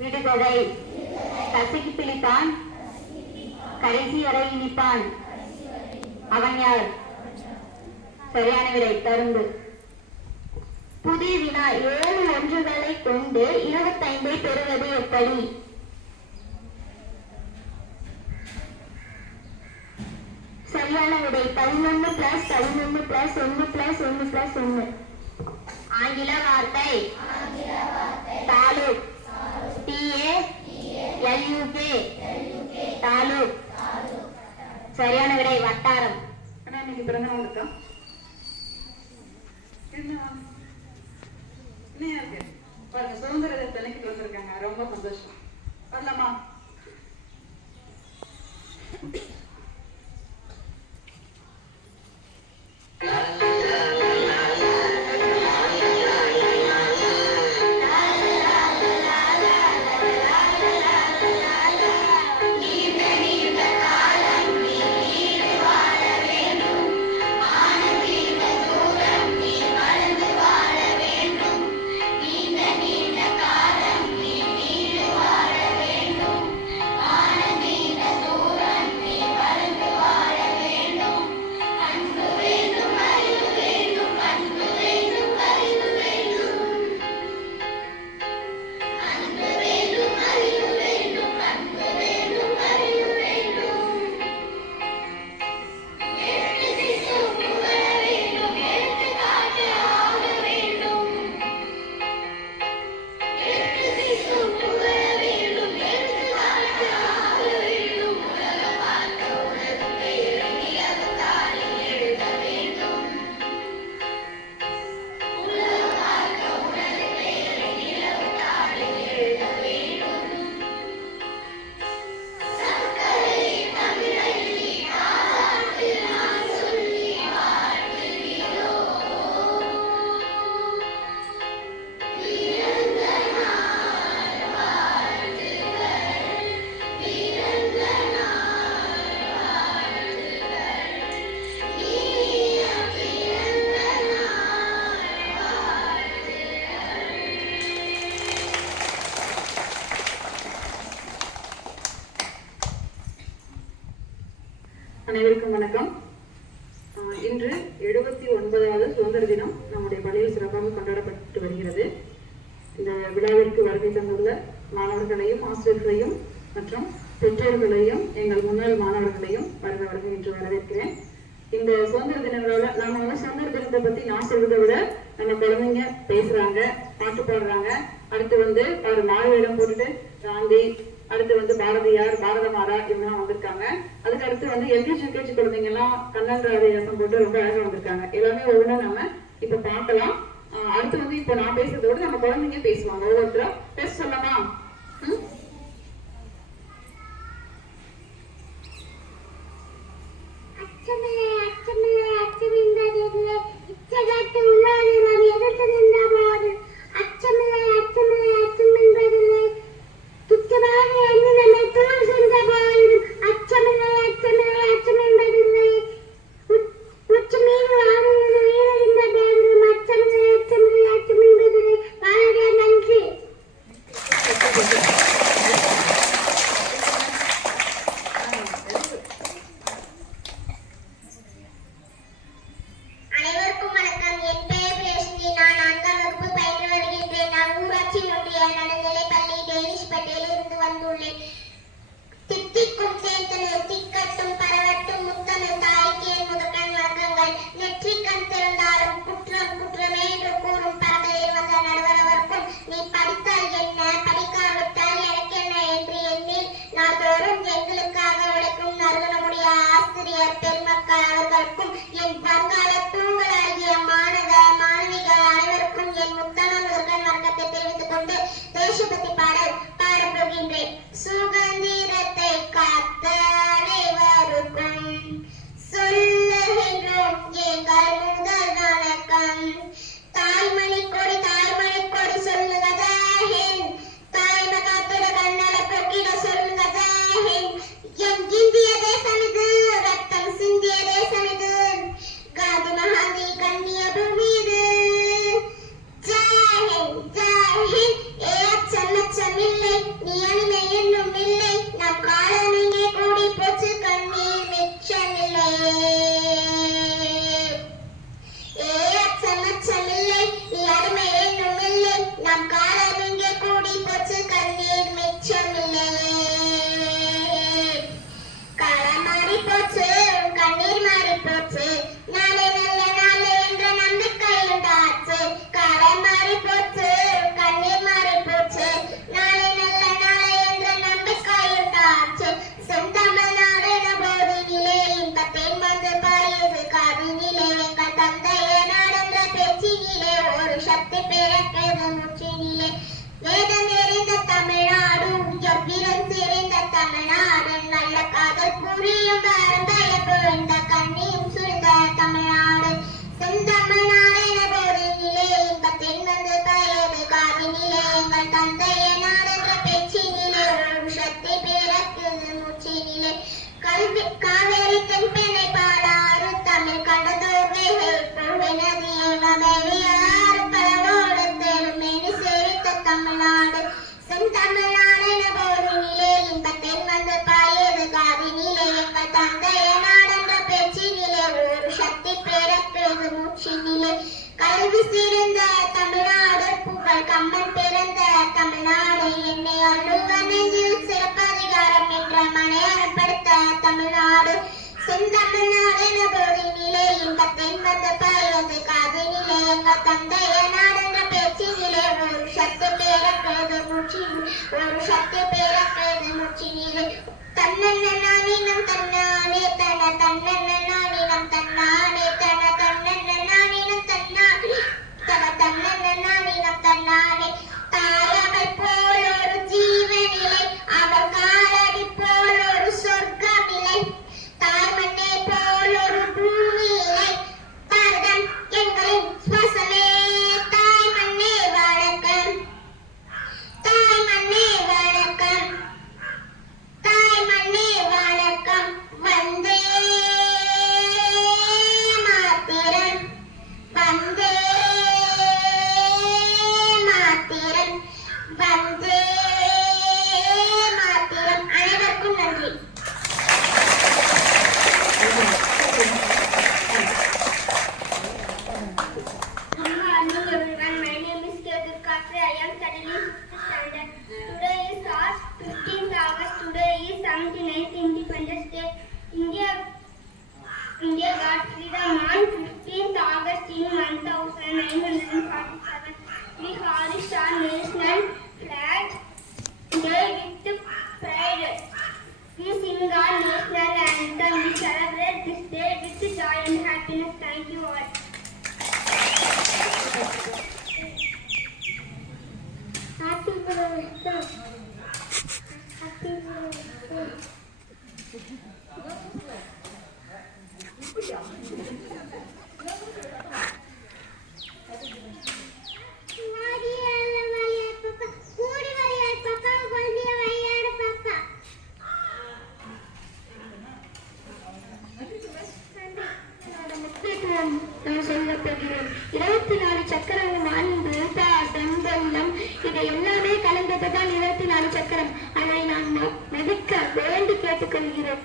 விடுகதை. கசக்கி பிடிப்பான், கடைசி வரை இனிப்பான். அவன் யார்? சரியான விடை கரும்பு. புதிய வினா. 7 ஒன்றுகளை கொண்டு 25 பெறுவது எப்படி? சரியான விடை 11 + 11 + 1 + 1 + 1. ஆங்கில வார்த்தை தாலுக். TALUK தாலுக். சரியான விடை வட்டாரம். இன்னைக்கு பிறந்த நாள் இருக்கா? என்னையா இருக்கு பாருங்க, சுதந்திர தினத்துக்கு வந்திருக்காங்க. ரொம்ப சந்தோஷம். வரலாமா? அனைவருக்கும் வணக்கம். இன்று 79வது சுதந்திர தினம் நம்முடைய பள்ளியில் சிறப்பாக கொண்டாடப்பட்டு வருகிறது. இந்த விழாவிற்கு வருகை தந்துள்ள மாணவர்களையும் ஆசிரியர்களையும் மற்றும் பெற்றோர்களையும் எங்கள் முன்னாள் மாணவர்களையும் வருக என்று வரவேற்கிறேன். இந்த சுதந்திர தின விழாவில் நம்ம சுதந்திர தினத்தை பத்தி நான் சொல்வதை விட நம்ம குழந்தைங்க பேசுறாங்க, பாட்டு பாடுறாங்க. அடுத்து அவர் மாறுவேடம் போட்டுட்டு காந்தி, அடுத்து பாரதியார், பாரத மாதா இவங்கெல்லாம் வந்திருக்காங்க. அதுக்கு அடுத்து எல்கேஜி யூகேஜி குழந்தைங்க எல்லாம் கண்ணன் ராதையாசம் போட்டு ரொம்ப அழகா வந்திருக்காங்க. எல்லாமே ஒவ்வொன்றா நம்ம இப்ப பார்க்கலாம். அடுத்து இப்ப நான் பேசுறதோட நம்ம குழந்தைங்க பேசுவாங்க. ஒவ்வொருத்தரும் பேச சொல்லலாமா? Jai Hind, நீ அடிமை என்னும் இல்லை நம் காலம் இங்கே கூடி போச்சு கண்ணீர் மிச்சமில்லை அச்சமில்லை நீ அடிமை என்னும் இல்லை நம் காலம் இங்கே கூடி போச்சு கண்ணீர் மிச்சமில்லை காலம் மாறி போச்சு கண்ணீர் மாறி போச்சு நாளை நல்ல நாளை என்ற நம்பிக்கை உண்டாச்சு காலம் மாறி போச்சு கண்ணீர் மாறி போச்சு நாளை நல்ல நாளை என்ற நம்பிக்கை உண்டாச்சு செந்தமிழ்நாடு போதினிலே இன்பத்தேன் வந்து பாயுது காதினிலே எங்கள் தந்தைய நாடென்ற பேச்சினிலே ஒரு சக்தி பிறக்கிறது முற்றினிலே வேதம் எறிந்த தமிழ்நாடு எவ்விரம் சிறந்த தமிழ்நாடு நல்ல காதல் புரியும் பாரம்பரிய புரிந்த கண்ணியும் சுழ்ந்த தமிழ்நாடு செந்தமிழ்நாடு என போதினிலே இன்பத்தேன் வந்து பாயுது காதினிலே எங்கள் தந்தைய நாடென்ற பேச்சினிலே ஒரு சக்தி பிறக்கிறது முற்றினிலே கல்வி காவேரி தென்பெண்ணை பாலாறு தமிழ் கடந்தோர் நதியை வகையாறு பலவோடு தெருமேனி செழித்த தமிழ்நாடு செந்தமிழ்நாடு என போதினிலே இன்பத்தேன் வந்து பாயுது காதினிலே எங்கள் தந்தைய நாடென்ற பேச்சினிலே ஒரு சக்தி பிறக்கிறது மூச்சினிலே கல்வி சிறந்த தமிழ்நாடு புகழ் கம்மன் பிறந்த தமிழ்நாடு என்னை அள்ளுவனில் சிறப்பதிகாரம் என்ற மனையப்படுத்த தமிழ்நாடு செந்தமிழ்நாடு என போதினிலே இன்பத்தேன் வந்து பாயுது காதினிலே எங்கள் தந்தைய நாடென்ற பேச்சினிலே ஒரு சக்தி பிறக்கிறது மூச்சினிலே ஒரு சக்தி பிறக்கிறது மூச்சினிலே தன்னண்ணனானினம் தன்னானே தன தன்னண்ணனானினம் தன்னானே தன தன்னண்ணனானினம் தன்னானே தன தன்னண்ணனானினம் தன்னானே தாயமை போல் ஒரு ஜீவனிலை அவர் காலடி போல் ஒரு சொர்க்கமில்லை தாய்மண்ணை போல் ஒரு பூமியிலை பாரதம் எங்களின் சுவாசமே தாய்மண்ணே வணக்கம் தாய்மண்ணே வணக்கம் தாய்மண்ணே வணக்கம் வந்தே மாத்திரம் வந்தே மாத்திரம் வந்தே மாத்திரம் அனைவருக்கும் நன்றி Hello everyone, my name is Ketu Katre. I am studying 6th standard. Today is our 15th August. Today is 79th Independence Day. India got freedom on 15th August in 1947. We hoist our national flag day with pride. We sing our national anthem. We celebrate this day with joy and happiness. Thank you all. Happy birthday. Happy birthday. நான் சொல்லப் போகிறேன் 24 சக்கரமும் அன்பு பாசம் வெள்ளம் இது எல்லாமே கலந்ததுதான் 24 சக்கரம் அதை நான் மதிக்க வேண்டி கேட்டுக்கொள்கிறேன்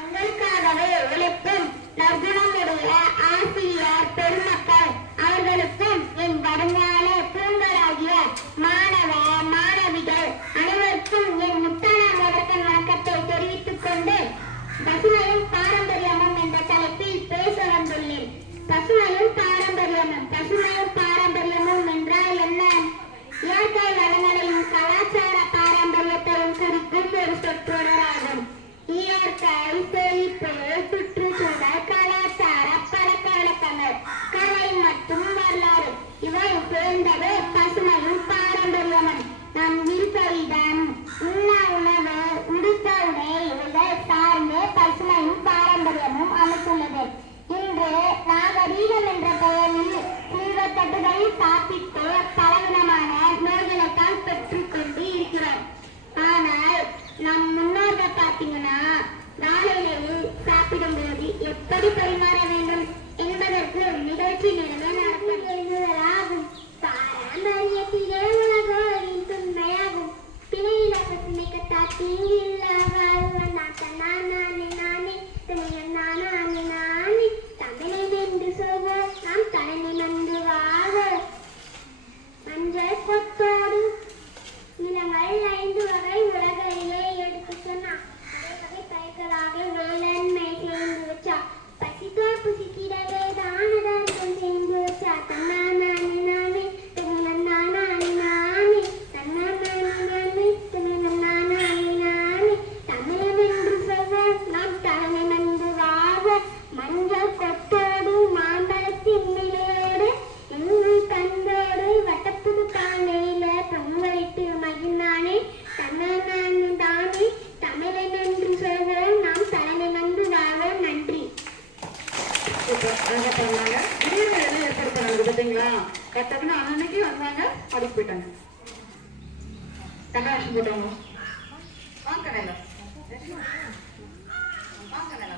எங்களுக்காகவே உழைப்பும் நற்குணமுடைய ஆசிரியர் பெருமக்கள் அவர்களுக்கும் என் வருங்கால பூங்களாகிய மாணவ மாணவிகள் அனைவருக்கும் என் முத்தான முதற்கண் வணக்கத்தை தெரிவித்துக் கொண்டு பசுமையும் பாரம்பரியமும் என்ற தலைப்பில் பேச வந்துள்ளேன். பசுமையும் பாரம்பரியமும் என்றால் என்ன? இயற்கை வளங்களையும் கலாச்சார பாரம்பரியத்தையும் குறிக்கும் ஒரு சொற்றொடராகும். இயற்கை, செழிப்பு, சுற்றுச்சூழல், கலாச்சார பழக்க வழக்கங்கள், கலை மற்றும் வரலாறு இவை சேர்ந்தது பசுமையும் பாரம்பரியமும். நம் இருக்க இடம், உண்ண உணவு, உடுத்த உடை இவைகள் சார்ந்து பசுமையும் பாரம்பரியமும் அமைத்துள்ளது. இன்று நாகரீகம் என்ற பெயரில் தட்டுகளில் சாப்பிட்டு பலவிதமான நோய்களைத்தான் பெற்றுக்கொண்டு இருக்கிறோம். ஆனால் நம் முன்னோர்கள் பார்த்தீங்கன்னா நாளையிலேயே சாப்பிடும்போது எப்படி பரிமாற வேண்டும் என்பதற்கு நிகழ்ச்சி நிலைமை நடத்தப்படுவதாகும். பாரம்பரியத்திலே உலகோரின் துண்மையாகும். தீங்கில்ல வாழ்வன் நானே நானே தமிழன் நானே நானே தமிழன் என்று சொல்வோம் நாம் தனி நன்று வாழ மஞ்சள் கொத்தோடு நிலங்கள் 5 வகை உலகையிலே எடுத்து சொன்னான் அதே வகை பயிர்களாக வேளாண்மை சேர்ந்து வச்சா பசித்தோர் புசிக்கிறதே தானதர்க்கம் சேர்ந்து வச்சா தன்னானே நானே தமிழன் நானே நானே தன்னானே நானே தமிழன் நானே நானே தமிழன் என்று சொல்வோம் நாம் தலைமை நன்று வாழ மஞ்சள் கொத்தோடு மாம்பழத்தின் நிலையோடு எங்கள் தந்தோடு வட்டப்புது பானையில பொங்கலிட்டு மகிழ்ந்தானே தன்னானே தானே தமிழன் என்று சொல்வோம் நாம் தலைமை நன்று வாழ நன்றி. அழகா பண்ணாங்க. திடீர்னு எல்லாம் ஏற்பாடு பண்ணாங்க பார்த்தீங்களா? கட்டக்குன்னு அன்னைக்கு வந்தாங்க, அதுக்கு போயிட்டாங்க. கண்ணாஷம் போட்டவங்க வாங்க கண்ணா வாங்க கண்ணா